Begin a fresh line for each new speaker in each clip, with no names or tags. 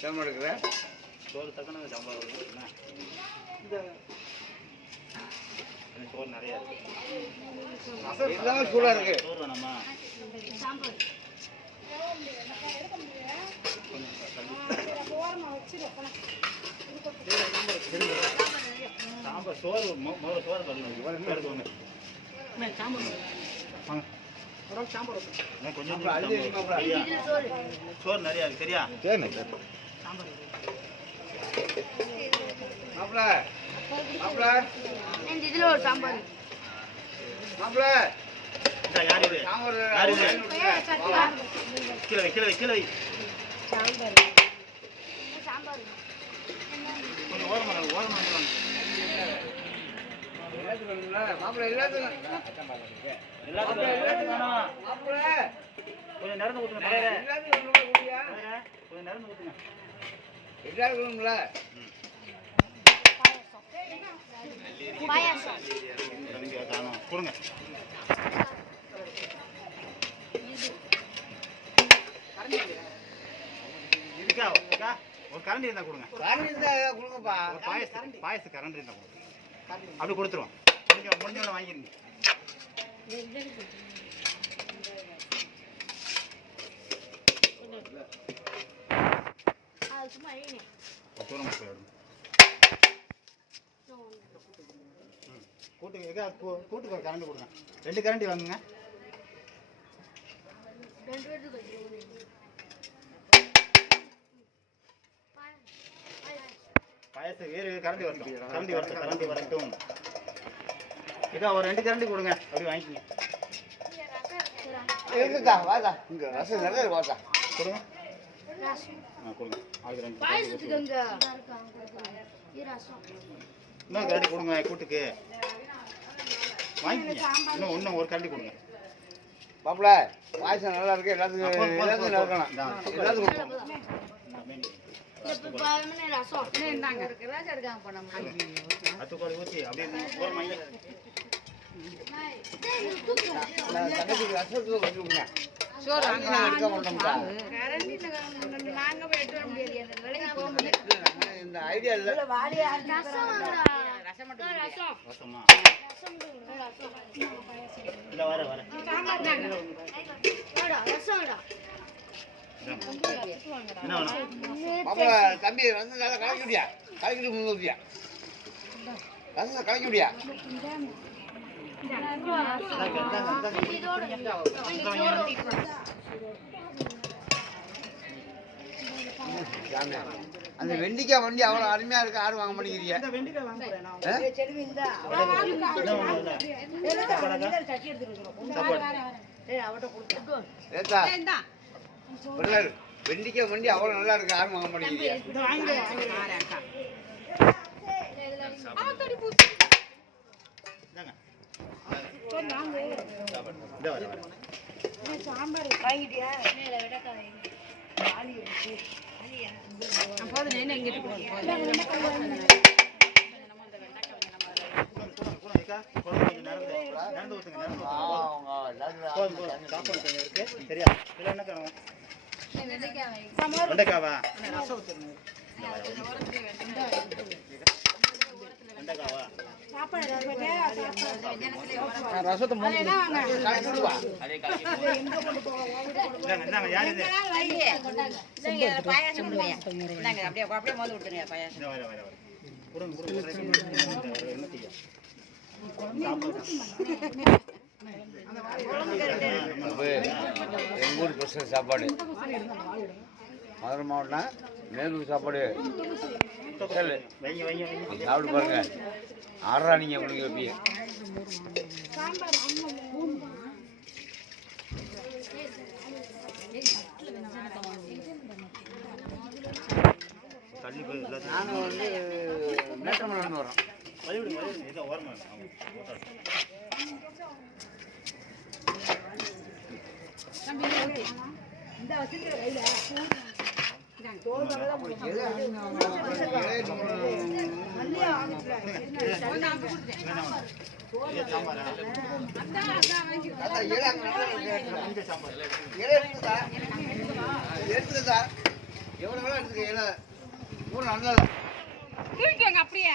சாம்பார் எடுக்கிற
சோறு தக்கன சாம்பார்? இந்த சோறு நிறைய இருக்கு.
எல்லாமே சூடாக இருக்கு.
சோறு வேணாமா? சாம்பார் சோறு முதல்ல சோறு கழுவுங்க. சரியா? சோறு நிறைய இருக்கு சரியா
சரிண்ணே மாப்பிள மாப்பிள
இதுல ஒரு சாம்பார்
மாப்பிள
இந்தா, யார் இது
சாம்பார்
யார் இது?
வாங்க.
கீழே வை கீழே வை கீழே வை
சாம்பார்
கொஞ்சம் ஓரமாக நில்லு, ஓரமாக கொஞ்சம் நிறந்து ஊத்துங்க கொஞ்சம் நிறந்து ஊத்துங்க காணோம். கொடுங்க இருக்கா இருக்கா ஒரு கரண்டி இருந்தா கொடுங்க
கரண்டி இருந்தா கொடுங்கப்பா.
பாயசம் பாயசம் கரண்டி இருந்தா கொடுங்க அப்படி கொடுத்துருவோம். முடிஞ்ச முடிஞ்சவன வாங்கிருங்க கூட்டுக்கு கூட்டுக்கு கரண்டி கொடுங்க. ரெண்டு கரண்டி வாங்குங்க.
ரெண்டு பேருக்கு
கரண்டி வரட்டும் கரண்டி வரட்டும் கரண்டி வரட்டும் இதா ஒரு ரெண்டு கரண்டி கொடுங்க. அப்படி வாங்கிக்கங்க.
இருக்குதா, வாதா. இங்க ரசம் நிறைய வாதா.
கொடுங்க. கொடுங்க. ரெண்டு
ரசம்
இன்னும் கரண்டி கொடுங்க கூட்டுக்கு. வாங்கிக்கங்க. இன்னும் இன்னும் ஒரு கரண்டி கொடுங்க.
மாப்பிள, பாயசம் நல்லா இருக்கு. எல்லாத்துக்கும் எல்லாத்துக்கும்
போதும்.
இருக்கணும். எல்லாத்துக்கும் இந்த ஐடியா இல்ல
ரசம் வாங்கடா. ரசம் மட்டும் ரசம்.
ரசமா?
ரசம் ரசம்.
இல்லை வர வர.
ரசம்டா
தம்பி நல்லா கலக்கி விடியா கலக்கிட்டு விடியா ரசத்தை கலக்கி விடியா அந்த வெண்டிக்காய் வண்டி அவ்வளோ அருமையா இருக்கு. யாரும் வாங்க மாட்டேங்கிறீங்க
இந்த வெண்டிக்காய்
வெண்டிக்காய் வண்டி அவ்வளோ நல்லா இருக்கு யாரும் வாங்க மாட்டேங்கிறீங்க
இதை வாங்கிட்டு இந்தாங்க. இதோ வர, வர. கொடுங்க, கொடுங்க, அக்கா. கொடுங்க, நிறந்து ஊத்துங்க. சாப்பாடு கொஞ்சம் இருக்கு. சரியா? இதுல என்ன காணும்? வெண்டைக்காவா? வெண்டைக்காவா?
ரசத்தை
யார் இது?
பாயாசம் அப்படியே அப்படியே மோது விட்டுருங்க பாயாசம்
இதோ வர, வர, வர. கொடுங்க, கொடுங்க, கொடுங்க. என்ன செய்ய?
அப்போ எங்கள் ஊர் ஸ்பெஷல் சாப்பாடு. மதுரை மாவட்டம் மேலூர் சாப்பாடு. ஸ்பெஷல். சாப்பிட்டு பாருங்க. ஆறா நீங்கள் உங்களுக்கு வைப்பீங்க நாங்கள் வந்து மேட்டமலேருந்து வரோம். எடுத்துருக்கா எவ்வளோ எவ்வளோ எடுத்துருக்க ஏழை ஊர் நல்லதா
அப்படியே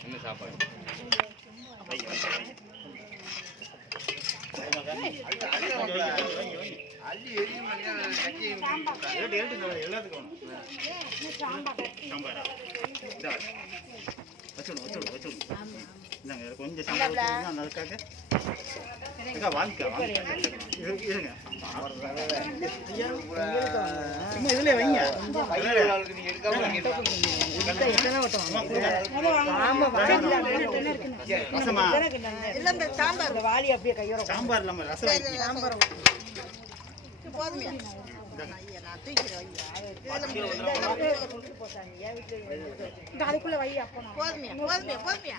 என்ன
சாப்பாடு?
கொஞ்சம் சாம்பார் அதுக்காக சும்மா இதுல வைங்க.
வாலி அப்படியே கையோட
சாம்பார் இல்லாம ரசம்
போதுமே அதுக்குள்ள வை அப்போ
போதுமையா? போதுமையா? போதுமையா?